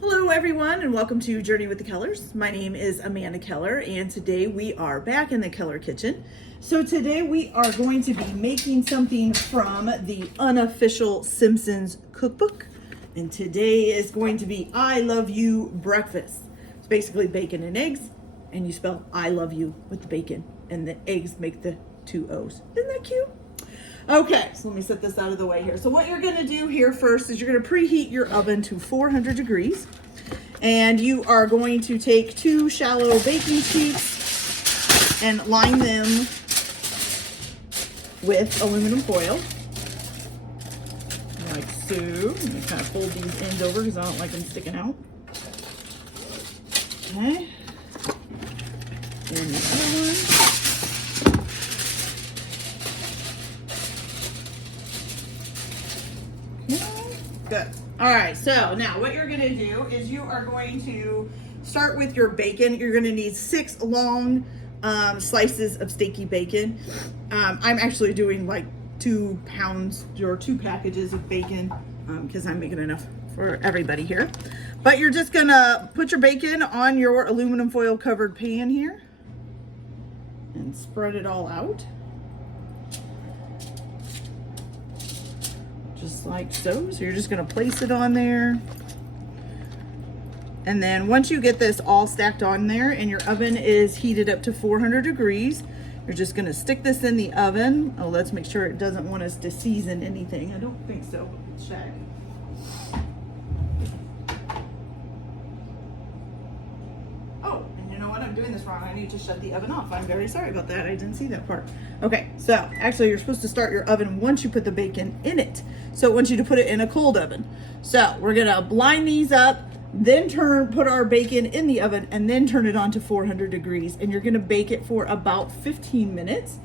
Hello everyone and welcome to Journey with the Kellers. My name is Amanda Keller and today we are back in the Keller kitchen. So today we are going to be making something from the Unofficial Simpsons cookbook. And today is going to be I Love You breakfast. It's basically bacon and eggs, and you spell I love you with the bacon and the eggs make the two O's. Isn't that cute? Okay, so let me set this out of the way here. So what you're gonna do here first is you're gonna preheat your oven to 400 degrees. And you are going to take 2 shallow baking sheets and line them with aluminum foil. Like so. I'm gonna kind of fold these ends over because I don't like them sticking out. Okay. And the other one. Good. All right, so now what you're gonna do is you are going to start with your bacon. You're gonna need 6 long slices of steaky bacon. I'm actually doing like 2 pounds or 2 packages of bacon because I'm making enough for everybody here. But you're just gonna put your bacon on your aluminum foil covered pan here and spread it all out. Just like so. So you're just going to place it on there. And then once you get this all stacked on there and your oven is heated up to 400 degrees, you're just going to stick this in the oven. Oh, let's make sure it doesn't want us to season anything. I don't think so. Let's check. Oh, and you know what? I'm doing this wrong. I need to shut the oven off. I'm very sorry about that. I didn't see that part. Okay, so actually you're supposed to start your oven once you put the bacon in it. So it wants you to put it in a cold oven. So we're gonna line these up, then put our bacon in the oven and then turn it on to 400 degrees. And you're gonna bake it for about 15 minutes.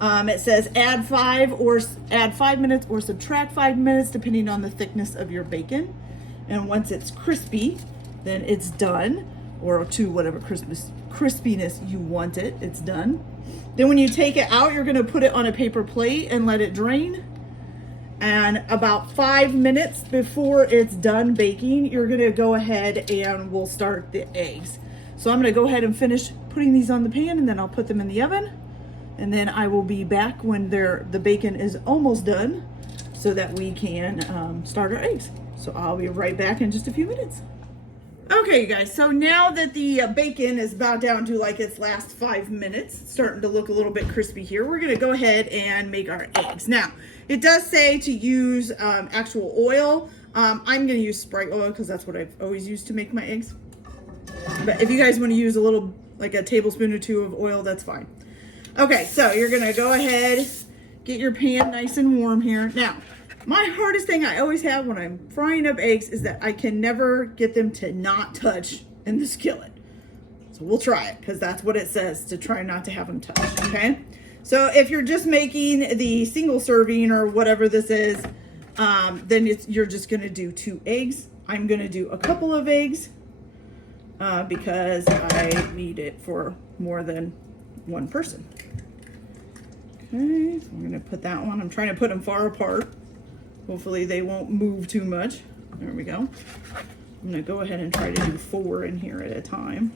It says add 5 minutes or subtract 5 minutes depending on the thickness of your bacon. And once it's crispy, then it's done, or to whatever crispiness you want it, it's done. Then when you take it out, you're gonna put it on a paper plate and let it drain. And about 5 minutes before it's done baking, you're gonna go ahead and we'll start the eggs. So I'm gonna go ahead and finish putting these on the pan and then I'll put them in the oven. And then I will be back when the bacon is almost done so that we can start our eggs. So I'll be right back in just a few minutes. Okay, you guys, so now that the bacon is about down to like its last 5 minutes, it's starting to look a little bit crispy here, we're gonna go ahead and make our eggs. Now, it does say to use actual oil. I'm gonna use Sprite oil because that's what I've always used to make my eggs. But if you guys wanna use a little, like a tablespoon or 2 of oil, that's fine. Okay, so you're gonna go ahead, get your pan nice and warm here. Now, my hardest thing I always have when I'm frying up eggs is that I can never get them to not touch in the skillet. So we'll try it because that's what it says, to try not to have them touch, okay? So if you're just making the single serving or whatever this is, then you're just gonna do 2 eggs. I'm gonna do a couple of eggs because I need it for more than 1 person. Okay, so I'm gonna put that one. I'm trying to put them far apart. Hopefully they won't move too much. There we go. I'm gonna go ahead and try to do 4 in here at a time.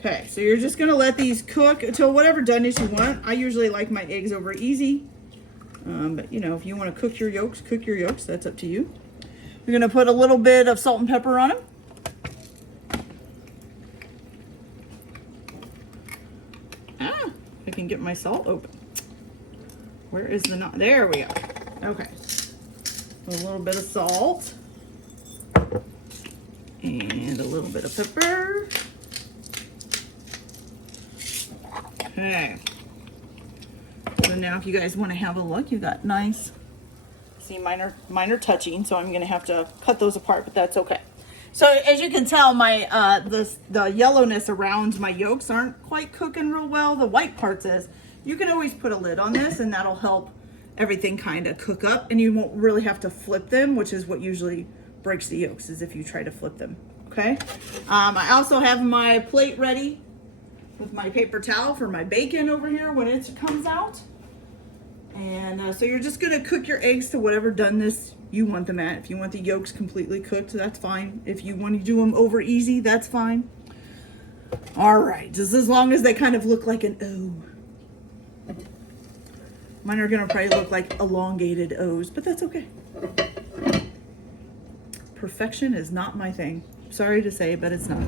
Okay, so you're just gonna let these cook until whatever doneness you want. I usually like my eggs over easy. But you know, if you wanna cook your yolks, that's up to you. We're gonna put a little bit of salt and pepper on them. I can get my salt open. Where is the knot? There we go. Okay. A little bit of salt. And a little bit of pepper. Okay. So now if you guys want to have a look, you got nice, see mine are touching, so I'm gonna have to cut those apart, but that's okay. So as you can tell, my the yellowness around my yolks aren't quite cooking real well. The white parts is. You can always put a lid on this and that'll help everything kind of cook up, and you won't really have to flip them, which is what usually breaks the yolks, is if you try to flip them, okay? I also have my plate ready with my paper towel for my bacon over here when it comes out. And so you're just gonna cook your eggs to whatever doneness you want them at. If you want the yolks completely cooked, that's fine. If you want to do them over easy, that's fine. All right, just as long as they kind of look like an O. Mine are gonna probably look like elongated O's, but that's okay. Perfection is not my thing. Sorry to say, but it's not.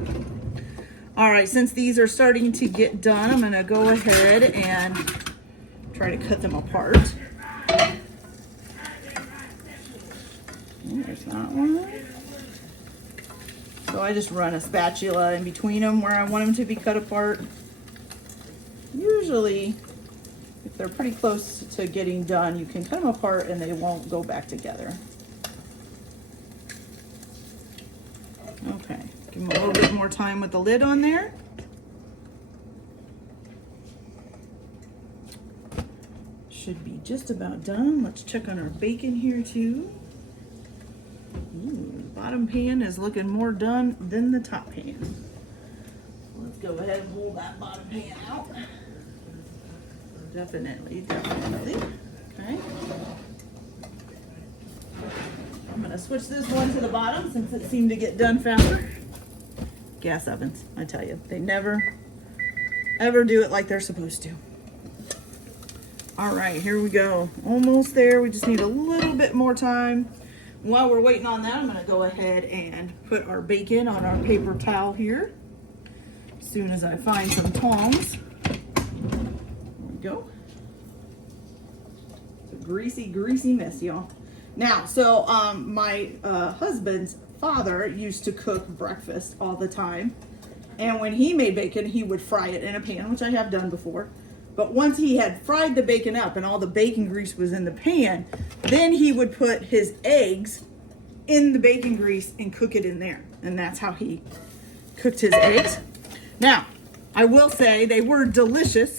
All right, since these are starting to get done, I'm gonna go ahead and try to cut them apart. There's that one. So I just run a spatula in between them where I want them to be cut apart. Usually, if they're pretty close to getting done, you can cut them apart and they won't go back together. Okay, give them a little bit more time with the lid on there. Should be just about done. Let's check on our bacon here too. Ooh, the bottom pan is looking more done than the top pan. Let's go ahead and pull that bottom pan out. Definitely. Okay. I'm gonna switch this one to the bottom since it seemed to get done faster. Gas ovens, I tell you, they never, ever do it like they're supposed to. All right, here we go. Almost there. We just need a little bit more time. While we're waiting on that, I'm gonna go ahead and put our bacon on our paper towel here. As soon as I find some tongs. There we go. It's a greasy, greasy mess, y'all. Now, so my husband's father used to cook breakfast all the time. And when he made bacon, he would fry it in a pan, which I have done before. But once he had fried the bacon up and all the bacon grease was in the pan, then he would put his eggs in the bacon grease and cook it in there. And that's how he cooked his eggs. Now, I will say they were delicious,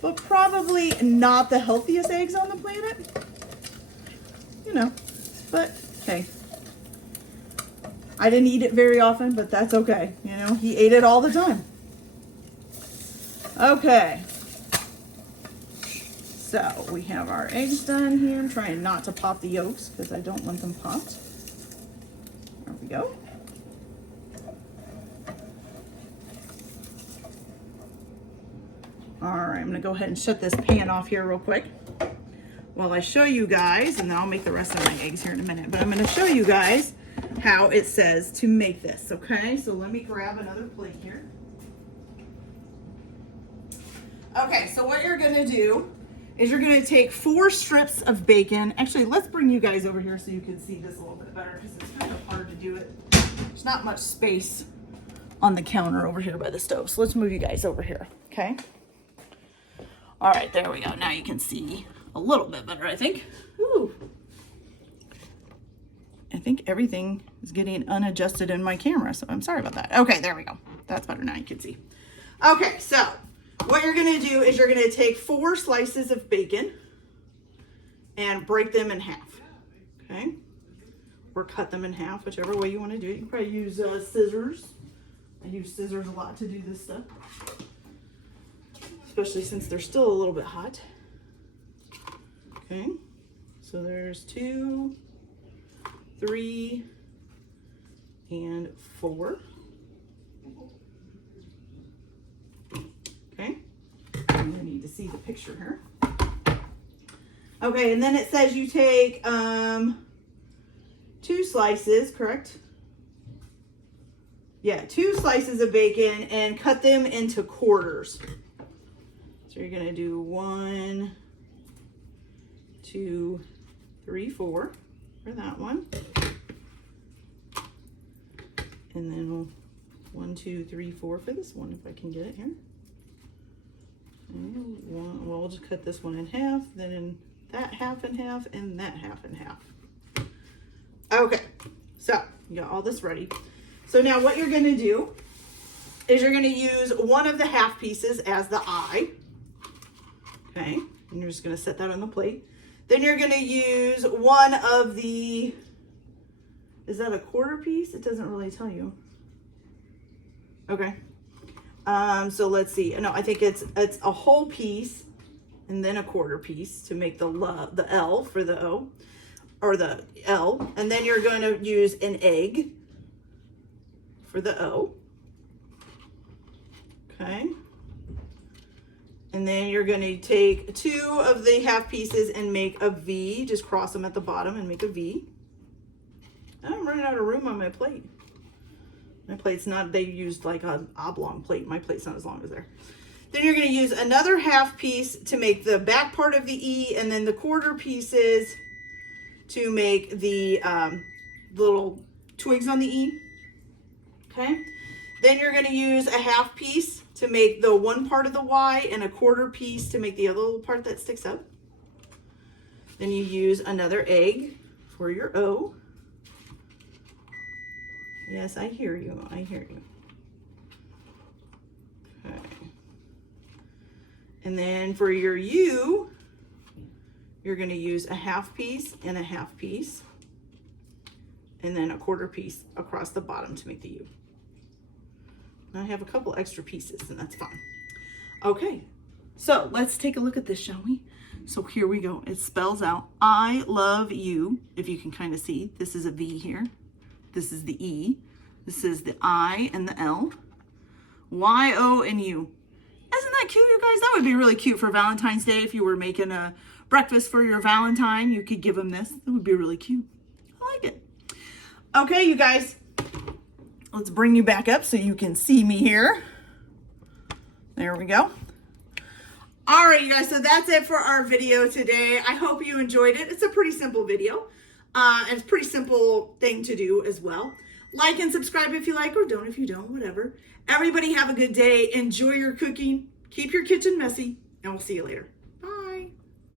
but probably not the healthiest eggs on the planet. You know, but hey. I didn't eat it very often, but that's okay. You know, he ate it all the time. Okay. So we have our eggs done here. I'm trying not to pop the yolks because I don't want them popped. There we go. All right, I'm gonna go ahead and shut this pan off here real quick while I show you guys, and then I'll make the rest of my eggs here in a minute, but I'm gonna show you guys how it says to make this, okay? So let me grab another plate here. Okay, so what you're gonna do is you're gonna take 4 strips of bacon. Actually, let's bring you guys over here so you can see this a little bit better because it's kind of hard to do it. There's not much space on the counter over here by the stove. So let's move you guys over here, okay? All right, there we go. Now you can see a little bit better, I think. Woo. I think everything is getting unadjusted in my camera, so I'm sorry about that. Okay, there we go. That's better now, you can see. Okay, so what you're gonna do is you're gonna take 4 slices of bacon and break them in half, okay? Or cut them in half, whichever way you wanna do it. You can probably use scissors. I use scissors a lot to do this stuff, especially since they're still a little bit hot. Okay, so there's 2, 3, and 4. Okay, I'm gonna need to see the picture here. Okay, and then it says you take 2 slices, correct? Yeah, 2 slices of bacon and cut them into quarters. So you're gonna do 1, 2, 3, 4 for that one. And then 1, 2, 3, 4 for this one, if I can get it here. And we'll just cut this one in half, then in that half in half, and that half in half. Okay, so you got all this ready. So now what you're gonna do is you're gonna use one of the half pieces as the eye. Okay, and you're just gonna set that on the plate. Then you're gonna use one of the, is that a quarter piece? It doesn't really tell you. Okay, so let's see. No, I think it's a whole piece, and then a quarter piece to make the L for the O, or the L. And then you're going to use an egg for the O. Okay. And then you're going to take 2 of the half pieces and make a V. Just cross them at the bottom and make a V. I'm running out of room on my plate. My plate's not, they used like an oblong plate. My plate's not as long as there. Then you're going to use another half piece to make the back part of the E, and then the quarter pieces to make the little twigs on the E. Okay. Then you're going to use a half piece to make the one part of the Y and a quarter piece to make the other little part that sticks up. Then you use another egg for your O. Yes, I hear you. I hear you. Okay. And then for your U, you're going to use a half piece and a half piece, and then a quarter piece across the bottom to make the U. I have a couple extra pieces, and that's fine. Okay, so let's take a look at this, shall we? So here we go. It spells out I love you. If you can kind of see, this is a V here. This is the E. This is the I and the L. Y, O, and U. Isn't that cute, you guys? That would be really cute for Valentine's Day. If you were making a breakfast for your Valentine, you could give them this. It would be really cute. I like it. Okay, you guys. Let's bring you back up so you can see me here. There we go. All right, you guys, so that's it for our video today. I hope you enjoyed it. It's a pretty simple video. And it's a pretty simple thing to do as well. Like and subscribe if you like, or don't if you don't, whatever. Everybody have a good day. Enjoy your cooking. Keep your kitchen messy, and we'll see you later.